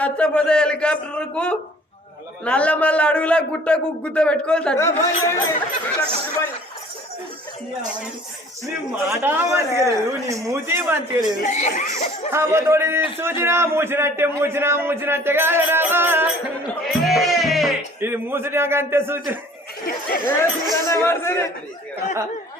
సత్తపోతే హెలికాప్టర్కు నల్ల మల్ల అడుగుల గుట్టకు గుద్ద పెట్టుకోవాలి నీ మాట మంచిగా లేదు నీ మూతి సూచినా మూచినట్టే మూచినా మూచినట్టే కాదనామా ఇది మూసినాకంటే సూచన. పడుతుంది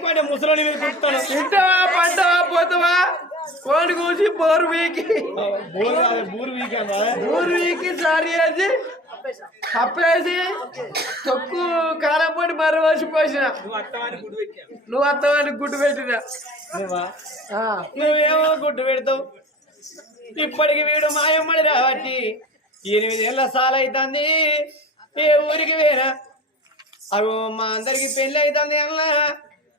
ఎక్కువ ముసలోని మీద కుట్టాను తింటా పంట పోతావా? కోడి కూసి బూరు బూరు సారి వేసి కప్పేసి తొక్కు కారపొడి మర్ర పోసి పోసిన. నువ్వు అత్తవానికి గుడ్డు పెట్టిన. నువ్వేమో గుడ్డు పెడతావు? ఇప్పటికి వీడు మాయమ్మడి రాబట్టి ఎనిమిదేళ్ళ సాలైతుంది. ఏ ఊరికి వేరా అగో మా అందరికి పెళ్ళి అవుతుంది అన్న.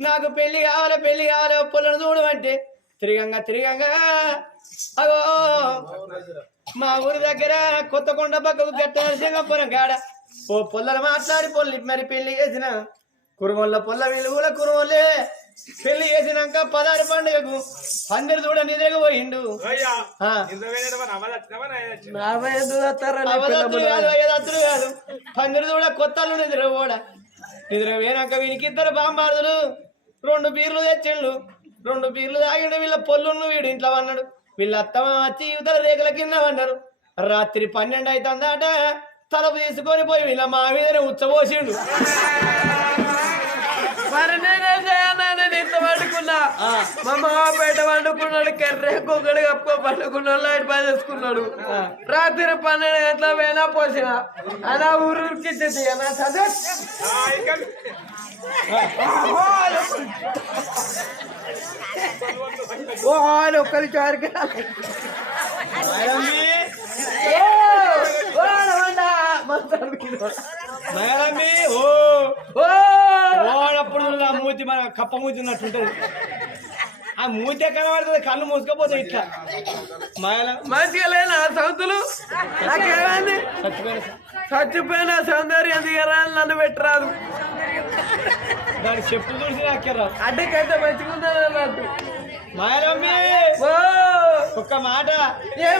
నాకు పెళ్ళి కావాలి పెళ్ళి కావాలి పొలను చూడు అంటే. తిరిగంగా తిరిగంగా. అగో. మా ఊరి దగ్గర కొత్తకొండ పక్కకు గట్ట నరసింగపురం కాడ. ఓ పొల్లలు మాట్లాడి పొల్లి మరి పెళ్ళి చేసిన. కురుమల్ల పొల్ల విలువల కురుమల్లే. పెళ్ళి చేసినాక పదారు పండుగకు పందిరి చూడ నిద్రకు పోయిండు. అవదత్తులు పిల్ల కాదు పందిరి చూడ కొత్తలు నిద్ర కూడా నిద్ర పోయినాక వీనికి ఇద్దరు బాంబాదులు రెండు బీర్లు తెచ్చిండు. రెండు బీర్లు తాగిండు వీళ్ళ పొల్లును వీడు ఇంట్లో అన్నాడు వీళ్ళ అత్తమ్మ వచ్చి యువతల రేకుల కింద అన్నారు రాత్రి పన్నెండు అవుతుందట తలపు తీసుకొని పోయి వీళ్ళ మా మీదనే ఉచ్చబోసిండు. మరి నేనేం చేయను నేను ఇంత పండుకున్నా? మా మామ బయట పండుకున్నాడు కర్రే కుక్కడు కప్పుకో పండుకున్నాడు లైట్ పని చేసుకున్నాడు. రాత్రి పన్నెండు గంటల పోయినా పోసిన. అలా ఊరికి అన్న చదువు ఓ ఒక్కరి చారికి మేడమ్మి, మేడమ్మి, ఓ ఓడప్పుడు నా మూతి మన కప్ప మూతి ఉన్నట్టుంటది. ఆ మూతే కనబడుతుంది కళ్ళు మూసుకపోతే ఇట్లా. మాయల మంచిగా లేనా సౌతులు? నాకేమైంది? చచ్చిపోయిన సౌందర్యం దిగరా నన్ను పెట్టరాదు. దాని చెప్పు చూసి నాకెర్రా అడ్డకైతే మంచిగా ఉందని అన్నట్టు మాయలమ్మి ఓ ఒక్క మాట. ఏం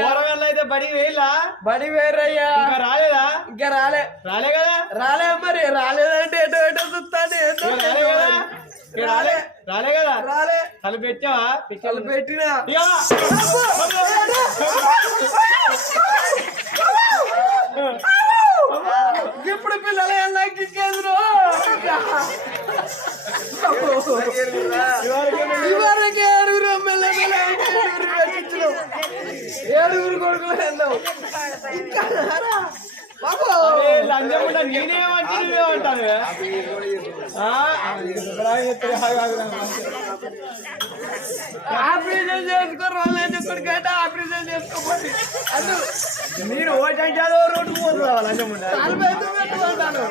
కూరగాయలు అయితే బడికి వేయలా? బడి వేరయ్యా ఇంకా రాలేదా? ఇంకా రాలే. రాలే కదా? రాలే మరి. రాలేదంటే ఎటో ఎటో చూస్తాను రాలే రాలే. రాలే. కదా? రాలే. తలు పెట్టావా? వాళ్ళు పెట్టినా. ఇప్పుడు పిల్లలు నాకు ఇంకేంద్రు ఇవరకే ఏడుగురు ఎమ్మెల్యే ఏడుగురు కొడుకులు ఇంకా లంచకుండా నేనేమంటే నువ్వేమంటాను ఆపరేషన్ చేసుకోరు లంచకుడు కంటే ఆపరేషన్ చేసుకోపోతే అసలు నేను ఓటంటే అదో రోడ్డు పోతున్నావా లంచకుండా నలభై ఐదు పెట్టుకుంటాను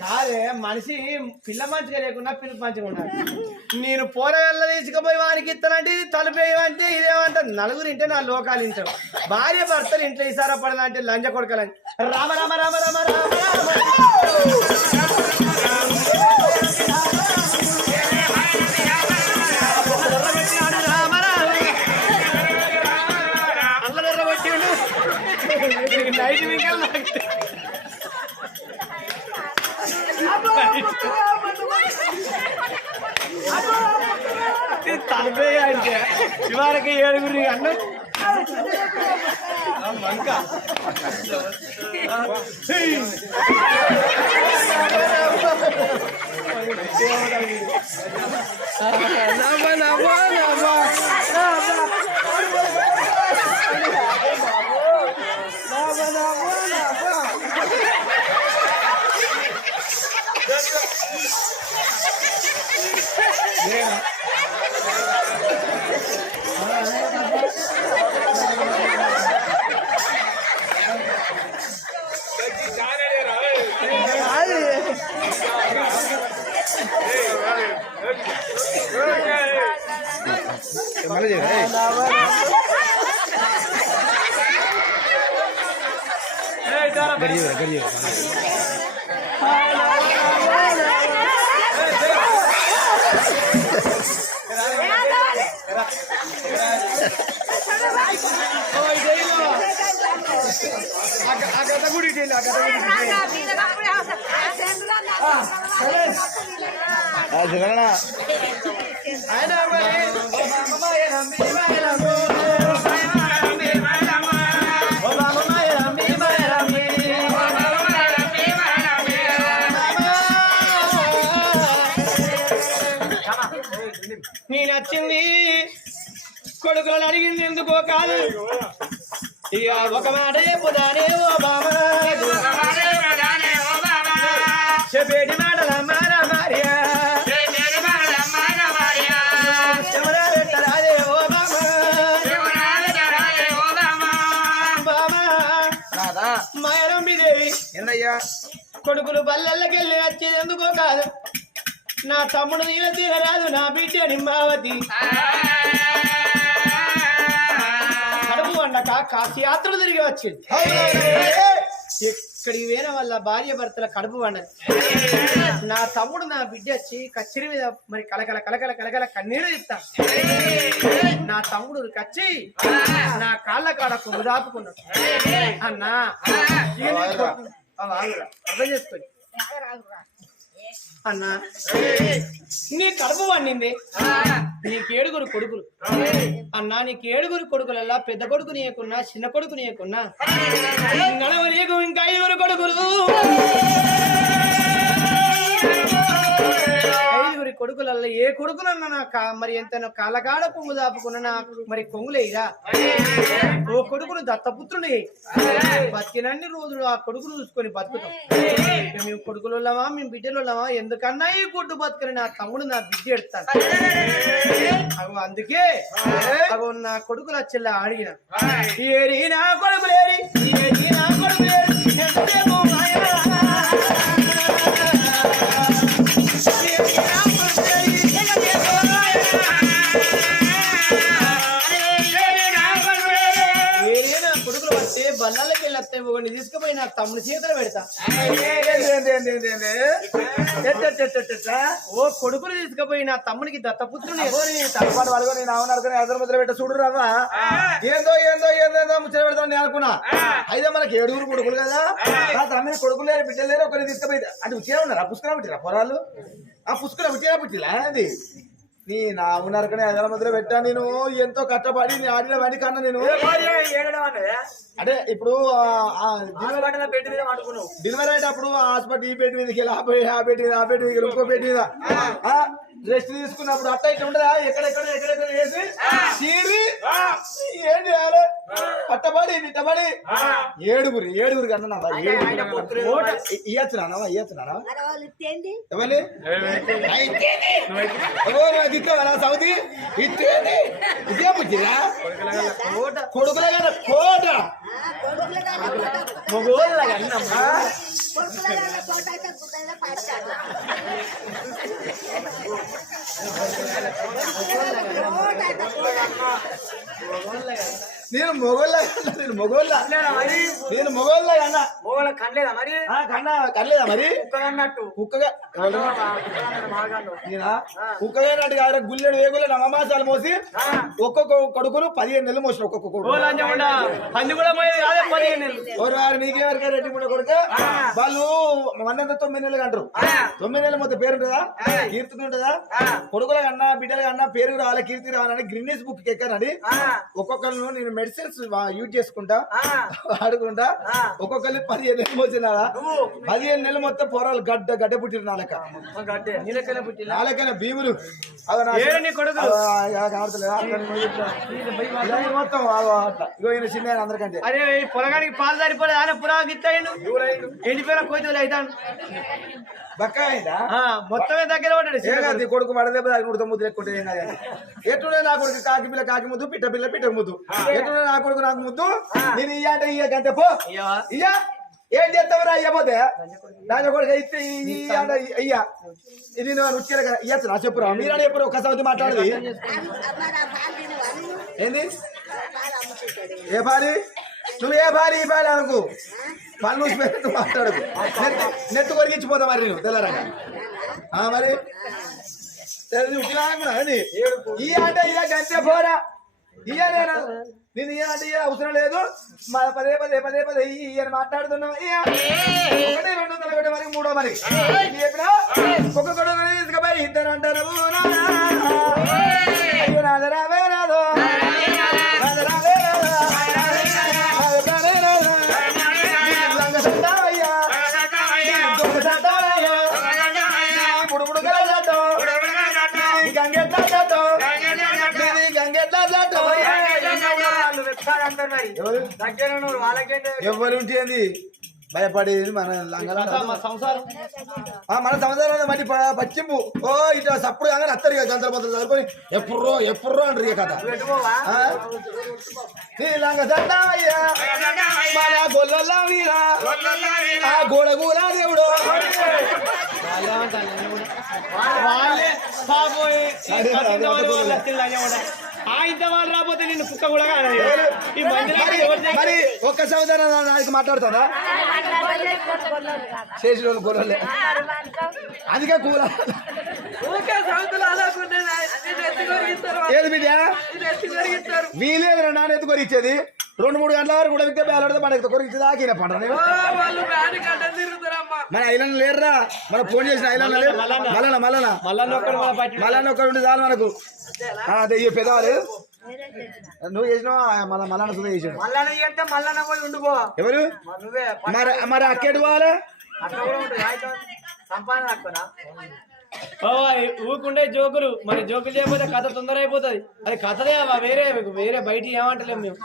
కాదే మనిషి పిల్ల మంచిగా లేకుండా పిల్ల మంచిగా ఉండాలి. నేను పోరగల్ల తీసుకుపోయి వారికి ఇస్తానంటే తలుపేయమంటే ఇదేమంట నలుగురు ఇంటే నా లోకాలు ఇంటారు భార్య భర్తలు ఇంట్లో ఇసారా పడదంటే లంజ కొడకలని. రామ రామ రామ రామ రామ రామ. శివారికి ఏడుగురు అన్న ఇంకా నవ్వ నవ్వ నవ్వ Yeah. బై. ఓ, ఇటు వెళ్ళు. ఆ గ- ఆ గద గుడి ఇటు కాదు. ఇక ఒక మాట చెప్పుదానే ఓ బాబా చెప్పేటి మాటల మార మారియా? కొడుకులు బల్లెళ్ళకెళ్ళి వచ్చేది ఎందుకో కాదు. నా తమ్ముడు నీళ్ళ తీరరాదు నా బిడ్డ నిమ్మావతి కడుపు వండక కాశీ యాత్రలు తిరిగి వచ్చింది. ఎక్కడికి వేరే వాళ్ళ భార్య భర్తల కడుపు వండదు. నా తమ్ముడు నా బిడ్డ వచ్చి కచ్చిరి మీద మరి కలకల కలకల కలకల కన్నీళ్ళు చెప్తా నా తమ్ముడు కచ్చి నా కాళ్ళ కాడ కొమ్ము దాపుకున్నాడు. అన్నా. అర్థం చేసుకొని అన్నా. నీ కడుపు వండింది నీకు ఏడుగురు కొడుకులు. అన్నా నీకు ఏడుగురు కొడుకులల్లా పెద్ద కొడుకు నీకున్నా చిన్న కొడుకు నీకున్నా నడవ నీకు ఇంకా ఐదుగురు కొడుకులు. ఐదుగురి కొడుకులలో ఏ కొడుకునన్నా నా మరి ఎంత కలగాడ కొంగు దాపుకున్న నాకు మరి కొంగులేయిరా? ఓ కొడుకును దత్తపుత్రుని బతికినన్ని రోజులు ఆ కొడుకును చూసుకొని బతుకుతాం. మేము కొడుకులు ఉన్నామా మేము బిడ్డలు ఉన్నామా ఎందుకన్నా ఈ కొట్టు బతుకుని నా తమ్ముడు నా బిడ్డ ఎడతాను అగో అందుకే అగో నా కొడుకులు వచ్చేలా అడిగిన ఏరి నా కొడుకులేరి ఏరి నా కొడుకులేరి ఒకటి తీసుకుపోయి నా తమ్ముడు చేతులు పెడతా. ఓ కొడుకులు తీసుకుపోయి నా తమ్ముడికి దత్తపుత్రుని తలపాటు పడుకొని నేను అవును అనుకుని ముద్ర పెట్ట చూడు రావా. ఏందో ఏందో ఏందో ముచ్చట పెడతాను నేను అనుకున్నా. అయితే మనకి ఏడుగురు కొడుకులు కదా. నా తమ్మిని కొడుకులు లేరు బిడ్డలు లేరు ఒకరిని తీసుకుపోయి. అంటే ఉచిగా ఉన్నారా పుష్కరం పెట్టిరా పొరాలు ఆ పుష్కరం ఉచిగా పెట్టిలా అది నీ నా ఉన్నారు కానీ అదర్ ముద్ర పెట్టా నేను. ఎంతో కష్టపడి ఆడిన వాడి కన్నా నేను. అంటే? ఇప్పుడు డెలివరీ అయ్యేటప్పుడు హాస్పిటల్ ఈ పెట్టి మీదకి ఆ పెట్టి మీద ఇంకో పెట్టి మీద. రెస్ట్ తీసుకున్నప్పుడు అట్ట ఇట్లా ఉండదా? ఎక్కడెక్కడ ఎక్కడెక్కడ వేసి చీరి. ఏం చేయాలి? పట్టబడి నిట్టబడి. ఏడుగురు ఏడుగురు కన్నా ఇయ్యచ్చు నానవా ఇయ్యచ్చు నానా ఎవరి? సౌదీ? ఇచ్చేది ఇదే బుద్ధిరా? కొడుకులే కదా కోట. మొగోళ్ళ కన్నమ్మా నేను మొగోళ్ళ నేను మొగోళ్ళ. నేను మొగోళ్ళ కన్నా. మోగల కనలేదా మరి? కన్నా కనలేదా మరి? అన్నట్టు కుక్కగా కుక్కగా నాటి కాదు గుల్లెడు వేగులు నవమాసాలు మోసి ఒక్కొక్క కొడుకును పదిహేను నెలలు మోసిన ఒక్కొక్క కొడుకు. మీకేవరకే రెడ్డి కూడా కొడుక? వాళ్ళు వన్నంత తొమ్మిది నెలలు అంటారు తొమ్మిది నెలల మొత్తం పేరు ఉంటుందా? కీర్తి ఉంటుందా? కొడుకుల కన్నా బిడ్డల కన్నా పేరు రావాలి కీర్తి రావాలని గ్రీనెస్ బుక్ ఎక్కానండి ఒక్కొక్కరు నేను మెడిసిన్స్ యూజ్ చేసుకుంటా వాడుకుంటా ఒక్కొక్కరు పదిహేను నెలలు మోసిన పదిహేను నెలలు మొత్తం పోరాలు గడ్డ గడ్డ పుట్టిరు నాలక పుట్టిన నాలకైనా భీములు. మొత్తం ఇగో ఈయన చిన్న అందరికంటే. అరే ఈ పొలగానికి పాలు సరిపోలేదు? ఆయన పురా గిత్తాయిండు ఎండిపోయిన కోతులు అవుతాను మొత్తమే దగ్గర పడ్డాడు కొడుకు దాకా నూట ఏం కాదు. ఎట్లుండే నా కొడుకు? కాకి పిల్ల కాకి ముద్దు పిట్ట పిల్ల పిట్ట ముద్దు. ఎట్లుండే నా కొడుకు నాకు ముద్దు? నేను ఇయ్య అంటే ఇయ్య గంటే పో? ఇయ్య? ఏం చేస్తావు రా అయ్యపోతే దాని కూడా ఇస్తే అయ్యా ఇది నేను వచ్చే ఇయ్యచ్చు నా చెప్పురా. మీరా చెప్పురా ఒక్క సౌతి మాట్లాడేది? ఏంది? ఏ పాలి నువ్వు ఏ పాలి ఈ పాలి అనుకు? పళ్ళు మూసి పెట్టు మాట్లాడకు. నెత్తి కొరిగించిపోతా మరి నువ్వు తెల్లరగా. ఆ, మరి? ఈ అంటే ఇలా గంటే పోరా. ఇయ్యలేనా? నేను ఇయ్యాలంటే ఇయ్య అవసరం లేదు. మా పదే పదే పదే పదే ఇయ్యి ఇయ్యని మాట్లాడుతున్నావు ఇయ్య ఒకటి రెండు వందల ఒకటి మరి మూడో మరి. ఇది చెప్పినా? ఒక గొడవ తీసుకుపోయి ఇద్దరు అంటారు. అయ్యో నాదరా ఎవరు? ఉంటుంది భయపడేది మన లంగలా మా సంసారం? ఆ మన సంవత్సరాలు మళ్ళీ పచ్చింపు ఓ ఇట్లా సప్పుడు కానీ అత్తరు గంటల బద్దలు చదువుకొని ఎప్పుర్రో ఎప్పుర్రో అంటారు ఇక కథ. ఆ? గోడగూలా దేవుడు. వాళ్ళే పాపోయి ఆయన వాళ్ళు రాకపోతే నిన్ను కుక్క కూడా. ఈ మందిరం మరి ఒక్క సంవత్సరం నాయకు మాట్లాడుతుందా? వాళ్ళు గొర్రెలే. అందుకే కూల. నేను ఏది బిడ్డ? నేను వీలేదు నాన్న ఎత్తు కొరిచ్చేది రెండు మూడు గంటల వరకు కూడా విత్తే బేలాడితే మనకి కొరిచ్చేది ఆకిన పంట మన ఐలాండ్ లేరురా. మనం ఫోన్ చేసిన ఐలాండ్ లేరు. మల్లన మల్లన మల్లన్న. ఒక్కడు ఉంటే చాలు మనకు. ఆ, అదే ఈ పెద్దవాళ్ళు నువ్వు చేసినావా? మళ్ళా మల్లన్న సుధా చేసాడు. ఎవరు? మరి మరి అక్కేడు పోవాలా? సంపాదన ఊకుండే జోకులు మరి జోకులు చేయకపోతే కథ తొందర అయిపోతుంది అది కథదే వేరే వేరే బయట ఏమంటలేం మేము.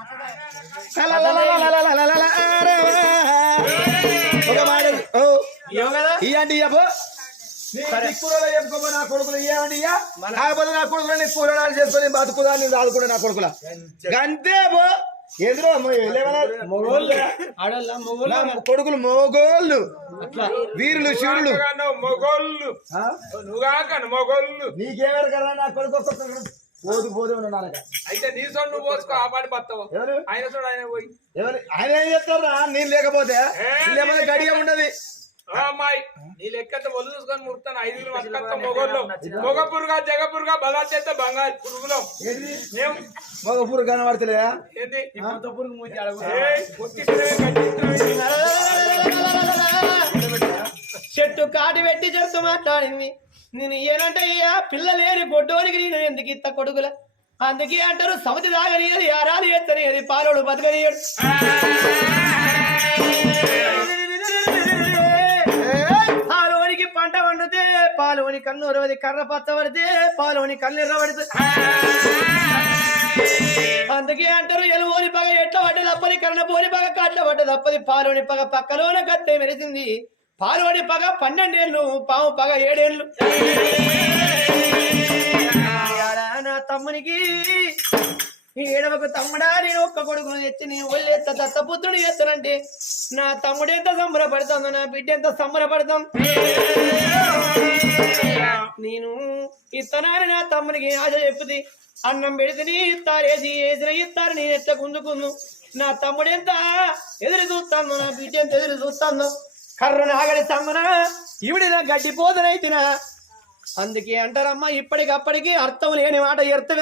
చెప్పుకోబో నా కొడుకులు కాకపోతే నా కొడుకులు నీ కూరలు చేసుకొని బతుకుదా నేను నా కొడుకుల. గంతే. కొడుకులు మోగోళ్ళు. అట్లా. వీరులు శూరులు. మొగోళ్ళు. మొగోళ్ళు. నీకేమెరు కదా నా కొడుకు పోదు పోదు అయితే నీ సొంత నువ్వు పోసుకో ఆ పాటి ఎవరు? ఆయన చూడు ఆయన పోయి. ఎవరు? ఆయన ఏం చేస్తారా నేను లేకపోతే లేకపోతే గడియ ఉండదు. అమ్మాయి నీ లెక్కత ఒళ్ళు చూసుకొని ముడతాను. ఐదుగురు మక్కత్త మొగోళ్ళు. మొగ పురుగా జగ పురుగా బలా చేస్తే బంగారు పురుగులం. ఏంటి మేము మగ కనబడతలేదా? ఏంది? పురుగు కట్టిస్తే చెట్టు కాటి పెట్టి చెట్టు మాట్లాడింది. నేను ఏనంటే పిల్లలేని గొడ్డోనికి నేను ఎందుకు ఇత్త కొడుకుల? అందుకే అంటారు సమితి దాగనియది ఆరాలు ఎత్తనియది పాలోడు బతకనియడు పాలోని కన్ను ఉరవది కర్ర పచ్చ పడితే పాలోని కన్ను ఎర్రబడితే అందుకే అంటారు ఎలువోని పగ ఎట్ల పడ్డ అప్పది కర్ణ పోని పగ కట్ల పడ్డ తప్పది పాలోని పగ పక్కలోన గత్తె మెరిసింది పాలోని పగ పన్నెండేళ్ళు పాము పగ ఏడేళ్ళు నా తమ్మునికి ఏడవకు తమ్ముడా నేను ఒక్క కొడుకును తెచ్చి నేను ఒళ్ళెత్త దత్తపుత్రుడు ఎత్తనంటే నా తమ్ముడు ఎంత సంబరపడతాను నా బిడ్డ ఎంత సంబరపడతాం? నేను ఇత్తనాని నా తమ్మునికి ఆశ చెప్పుది. అన్నం పెడితే నీ ఇత్తారేసి వేసిన ఇత్తారు నేను ఎట్లా గుంజుకుందు? నా తమ్ముడు ఎంత ఎదురు చూస్తాను నా బిడ్డ ఎంత ఎదురు చూస్తాను కర్ర నాగడి తమ్మునా ఇవిడి నా గడ్డి పోతనైతినా అందుకే అంటారమ్మా ఇప్పటికప్పటికి అర్థం లేని మాట అర్థం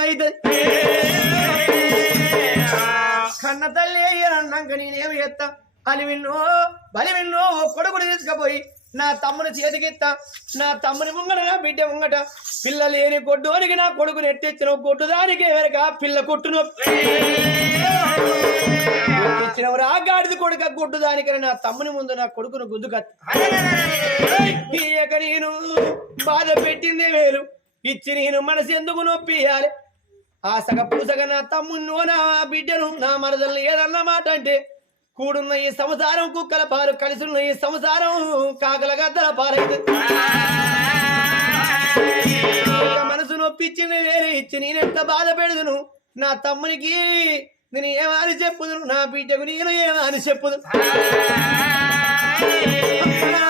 కన్న తల్లి అన్నాక నేనేమి చేస్తా? అని విన్నో బలి విన్నో కొడుకుని తీసుకుపోయి నా తమ్ముని చేతికిత్తా నా తమ్ముని ముంగట నా బిడ్డ ముంగట. పిల్ల లేని గొడ్డోనికి నా కొడుకుని ఎట్టెచ్చిన గొడ్డు దానికే వెనక పిల్ల కొట్టును. ఇచ్చినవరు ఆ కొడుక కొట్టు దానికని నా తమ్ముని ముందు నా కొడుకును గుద్దుకత్త నేను బాధ పెట్టింది వేరు ఇచ్చి నేను మనసు ఎందుకు నొప్పియాలి ఆసగ పూసగ నా తమ్మున్నో నా బిడ్డను నా మరదల్ని ఏదన్న మాట అంటే కూడున్న ఈ సంసారం కుక్కల పాలు కలిసి ఉన్న ఈ సంసారం కాకల గద్దల పాలైంది మనసు నొప్పిచ్చి వేరే ఇచ్చి నేనెంత బాధ పెడదును? నా తమ్మునికి నేను ఏమని చెప్పుదును? నా బిడ్డకు నేను ఏమని చెప్పుదు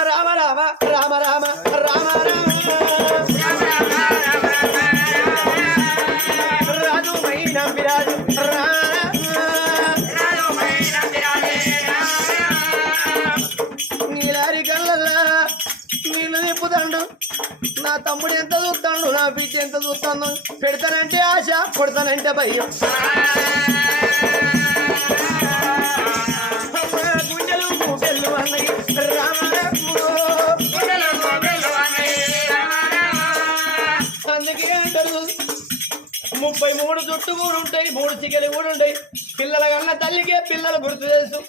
రామ రామ రామ రామ రామ రామ. నీళ్ళు నా తమ్ముడు ఎంత చూస్తాడు నా బిడ్డ ఎంత చూస్తాను పెడతానంటే ఆశ కొడతానంటే భయం. గుండెలు గుండెలు అన్నయ్య అందుకే అంటారు ముప్పై మూడు జుట్టు కూడా ఉంటాయి మూడు చికెలు కూడా ఉంటాయి. పిల్లల కన్నా తల్లికే పిల్లలు గుర్తు తెలుసు.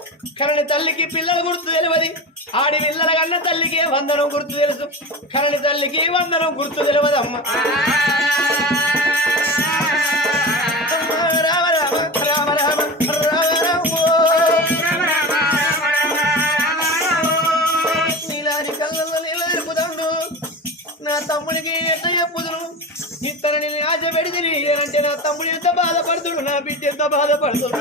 కానీ తల్లికి పిల్లలు గుర్తు తెలియదు. ఆడి పిల్లల కన్న తల్లికి వందనం గుర్తు తెలుసు. కరణి తల్లికి వందనం గుర్తు తెలియదు నా తమ్ముడికి ఎంత చెప్పుదును? ఇతరుని ఆశ పెడితే అంటే నా తమ్ముడు ఎంత బాధపడుతుడు? నా బిడ్డ ఎంత బాధపడుతుడు?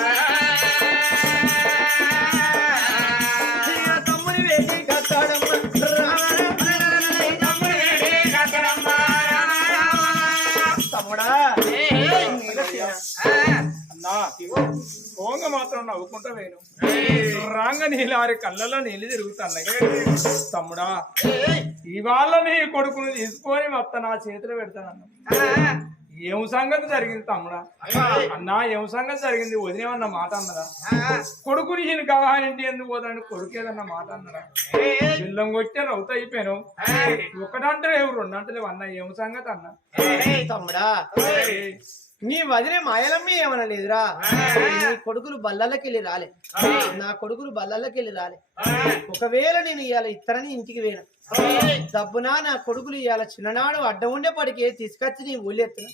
మాత్రం నవ్వుకుంటా వేను రాంగ నీలారి కళ్ళలో నీళ్ళు తిరుగుతున్నాయి. తమ్ముడా ఇవాళ నీ కొడుకును తీసుకొని మొత్తం నా చేతిలో పెడతానన్నా ఏం సంగతి జరిగింది తమ్ముడా? అన్నా ఏం సంగతి జరిగింది? వదిలేమన్న మాట అన్నదా? కొడుకుని ఈయన కావాలంటే ఎందుకు పోతాను కొడుకు ఏదన్న మాట అన్నదా? బిల్లం కొట్టే రౌత అయిపోయాను ఒకటంటే రెండంటలేవు అన్న. ఏం సంగతి అన్న? తమ్ముడా? నీ వదిలే మాయలమ్మి ఏమన్నా లేదురా నీ కొడుకులు బల్లలకి వెళ్ళి రాలే నా కొడుకులు బల్లలకి వెళ్ళి రాలే ఒకవేళ నేను ఇవాళ ఇత్తరని ఇంటికి వేను డబ్బునా నా కొడుకులు ఇవాళ చిన్ననాడు అడ్డం ఉండేప్పటికే తీసుకొచ్చి నీ ఊళ్ళెత్తున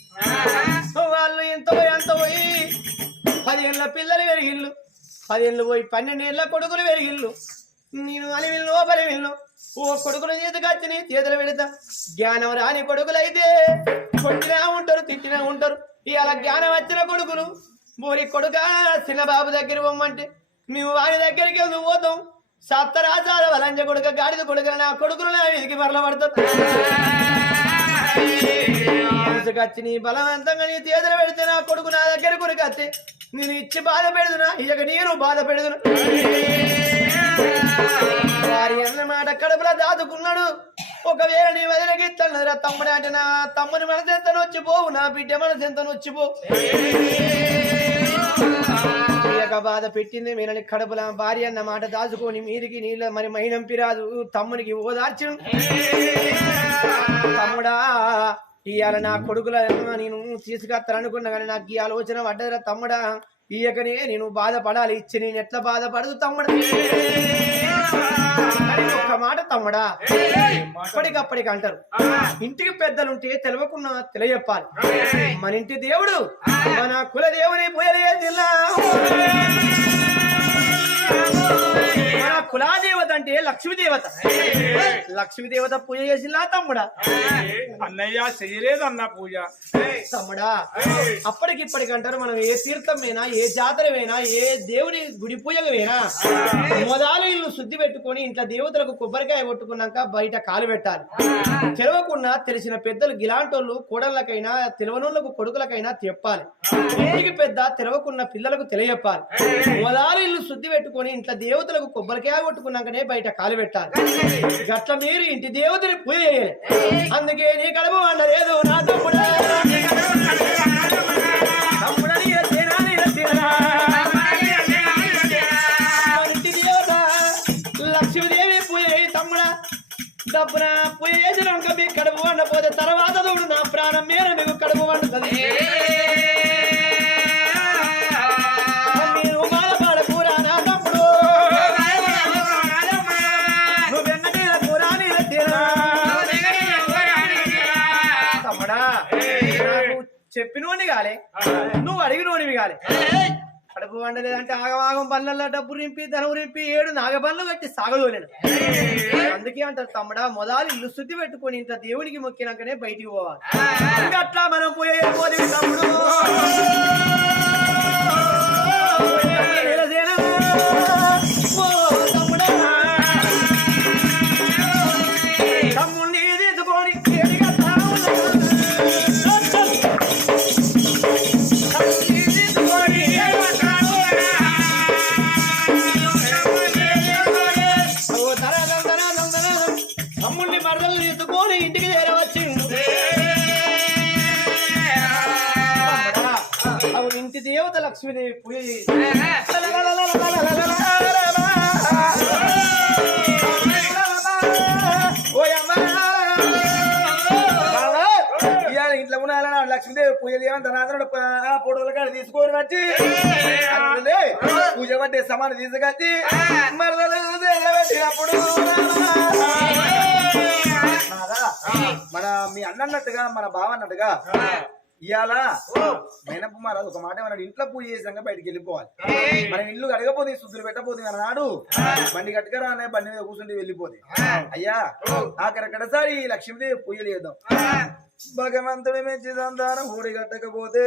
వాళ్ళు ఎంత అంత పోయి పదిహేళ్ళ పిల్లలు పెరిగిళ్ళు. పదిహేళ్ళు పోయి పన్నెండేళ్ళ కొడుకులు పెరిగిళ్ళు. నేను అని విల్లు బలి విల్లు ఓ కొడుకులు చేతికొచ్చి నీ చేతులు పెడతా. జ్ఞానం రాని కొడుకులైతే కొట్టినా ఉంటారు తిట్టినా ఉంటారు. ఇవాళ జ్ఞానం వచ్చిన కొడుకులు బోరి కొడుక చిన్న బాబు దగ్గర పోమ్మంటే మేము వారి దగ్గరికి వెళ్ళి పోతాం సప్తరాజాల వలంజ కొడుక గాడిద కొడుక నా కొడుకులు నా వీధికి మరల పడతారు. వచ్చి నీ బలవంతంగా నీ చేతులు పెడితే నా కొడుకు నా దగ్గర కొడుకత్తే నేను ఇచ్చి బాధ పెడుదునా ఇక నేను బాధ పెడుదును వారి అన్నమాట కడుపులా దాదుకున్నాడు ఒకవేళ నీ వదిన గీతలు రా తమ్ముడు అంటే నా తమ్ముని మనసు ఎంత నొచ్చిపోవు నా బిడ్డ మనసు ఎంత నొచ్చిపో బాధ పెట్టింది మీరని కడుపుల భార్య అన్న మాట దాచుకొని మీరికి నీళ్ళ మరి మైనంపి రాదు తమ్మునికి ఓదార్చు తమ్ముడా ఇవాళ నా కొడుకుల నేను తీసుకొస్తాననుకున్నా కానీ నాకు ఈ ఆలోచన పడ్డదిరా తమ్ముడా. ఇయ్యకనే నేను బాధపడాలి ఇచ్చి నేను ఎట్లా బాధపడదు తమ్ముడు. ఒక్క మాట తమ్ముడా? అప్పటికప్పటికి అంటారు. ఇంటికి పెద్దలుంటే తెలియకున్నా తెలియజెప్పాలి మన ఇంటి దేవుడు మన కుల దేవుని పోయలేదిలా మన కులాదేవత అంటే లక్ష్మీదేవత లక్ష్మీదేవత పూజ చేసిలా తమ్ముడా? అన్నయ్య చేయలేదన్న పూజ. తమ్ముడా అప్పటికిప్పటికి అంటారు మనం ఏ తీర్థం అయినా ఏ జాతర అయినా ఏ దేవుని గుడి పూజకు అయినా మొదలు ఇల్లు శుద్ధి పెట్టుకొని ఇంట్లో దేవతలకు కొబ్బరికాయ కొట్టుకున్నాక బయట కాలు పెట్టాలి. తెలవకుండా తెలిసిన పెద్దలు గిలాంటోళ్ళు కోడళ్ళకైనా తెలవనోళ్ళకు కొడుకులకైనా చెప్పాలి ఇంటికి పెద్ద తెలవకున్న పిల్లలకు తెలియజెప్పాలి. మొదలు ఇల్లు శుద్ధి పెట్టుకొని ఇంట్లో దేవతలకు కొబ్బరికాయ కొట్టుకున్నాకనే బయట కాలు పెట్టాలి. గట్ల మీరు ఇంటి దేవతని పూజ చేయాలి. అందుకే నీ కడుపు వండలేదు నా తమ్ముడా. లక్ష్మీదేవి పూజ చేయి తమ్ముడా. డబ్బున పూజ చేసిన మీ కడుపు వండపోతే తర్వాత తోడు నా ప్రాణం మీద మీకు కడుపు వండుతుంది కాలే. నువ్వు అడిగినోనివి కాలే. కడుపు వండలేదంటే ఆగమాగం పనులలో డబ్బు రింపి ధనం రింపి ఏడు నాగబన్లు కట్టి సాగదోలేను. అందుకే అంటారు తమ్ముడా మొదలు ఇల్లు శుద్ధి పెట్టుకొని ఇంత దేవునికి మొక్కినాకనే బయటికి పోవాలి. అట్లా మనం పోయే తమ్ముడు. లక్ష్మీదేవి పూజ ఇంట్లో ఉన్నాయన లక్ష్మీదేవి పూజ చేయమని తన ఆదరణ పొడవుల కాడ తీసుకొని వచ్చి పూజ పట్టే సమానం తీసుకొచ్చి మరదలు పెట్టినప్పుడు మన మీ అన్న అన్నట్టుగా మన బావ అన్నట్టుగా ఇవాళ మైనప్ప మహారాజు ఒక మాట ఏమన్నాడు? ఇంట్లో పూజ చేసాక బయటికి వెళ్ళిపోవాలి. మనం ఇల్లు కడగపోతే శుద్ధులు పెట్టపోతే అన్నాడు. బండి కట్టుకరా అనే బండి మీద కూర్చుంటే వెళ్ళిపోతే. అయ్యా ఆఖరక్కడసారి లక్ష్మీదేవి పూజలు చేద్దాం. భగవంతుడి మెచ్చి సంతానం ఊడి కట్టకపోతే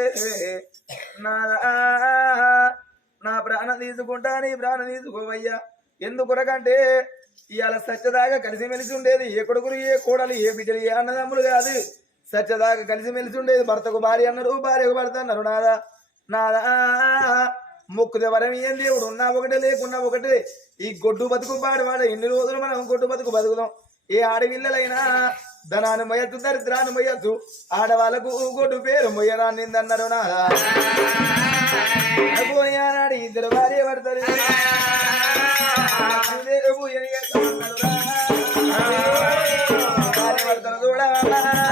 నా ప్రాణం తీసుకుంటా నీ ప్రాణం తీసుకోవయ్యా. ఎందుకొరకంటే ఇవాళ సత్యదాగా కలిసిమెలిసి ఉండేది ఏ కొడుకులు ఏ కోడలు ఏ బిడ్డలు ఏ అన్నదమ్ములు కాదు. సత్యదాగా కలిసిమెలిసి ఉండేది. భర్తకు భార్య అన్నారు. భార్యకు భర్త అన్నారు. నాదా నాదా మొక్కుదే వరం ఏం దేవుడు? ఉన్నా ఒకటే లేకున్నా ఒకటే. ఈ గొడ్డు బతుకు పాడువాడ ఎన్ని రోజులు మనం గొడ్డు బతుకు బతుకుదాం? ఏ ఆడపిల్లలైనా ధనాన్ని మొయ్యచ్చు దరిద్రాన్ని మొయ్యచ్చు ఆడవాళ్ళకు గొడ్డు పేరు మొయ్యరాన్నిందన్నారు నాదా. పోయానాడు ఇద్దరు భార్య పడతారు? భార్య పడతారు? చూడవా.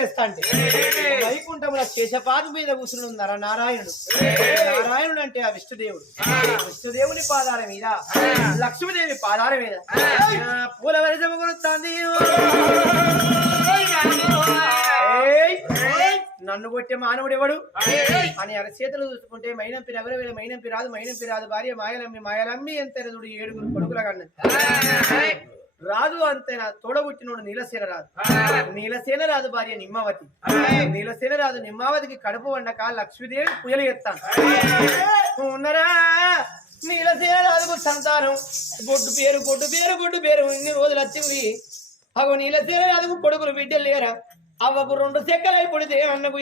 చేస్తా అంటే. వైకుంఠముల శేషపాదు మీద కూర్చుని ఉన్నారా నారాయణుడు నారాయణుడు అంటే ఆ విష్ణుదేవుడు. విష్ణుదేవుని పాదాల మీద లక్ష్మీదేవి పాదాల మీద. పూల వరిసమ కొడుతుంది నన్ను కొట్టే మానవుడు ఎవడు? అని అర చేతులు చూసుకుంటే మైనంపి రగరవేల మైనంపి రాదు మైనంపి రాదు భార్య మాయలమ్మి మాయలమ్మి ఎంత చూడు ఏడుగురు కొడుకుల కన్నది రాజు అంతేనా తోడబుట్టినోడు నీలసేన రాదు నీలసేన రాదు భార్య నిమ్మవతి. నీలసేన రాదు నిమ్మావతికి కడుపు వండక లక్ష్మీదేవి పూజలు ఎత్తాను ఉన్నరా? నీలసేన రాజుకు సంతానం. బొడ్డు పేరు బొడ్డు పేరు బొడ్డు పేరు. ఇన్ని రోజులు వచ్చింది అగో నీలసేన రాజుకు కొడుకులు బిడ్డలు లేరా? అవ్వకు రెండు సెక్కలై పొడితే అన్నకు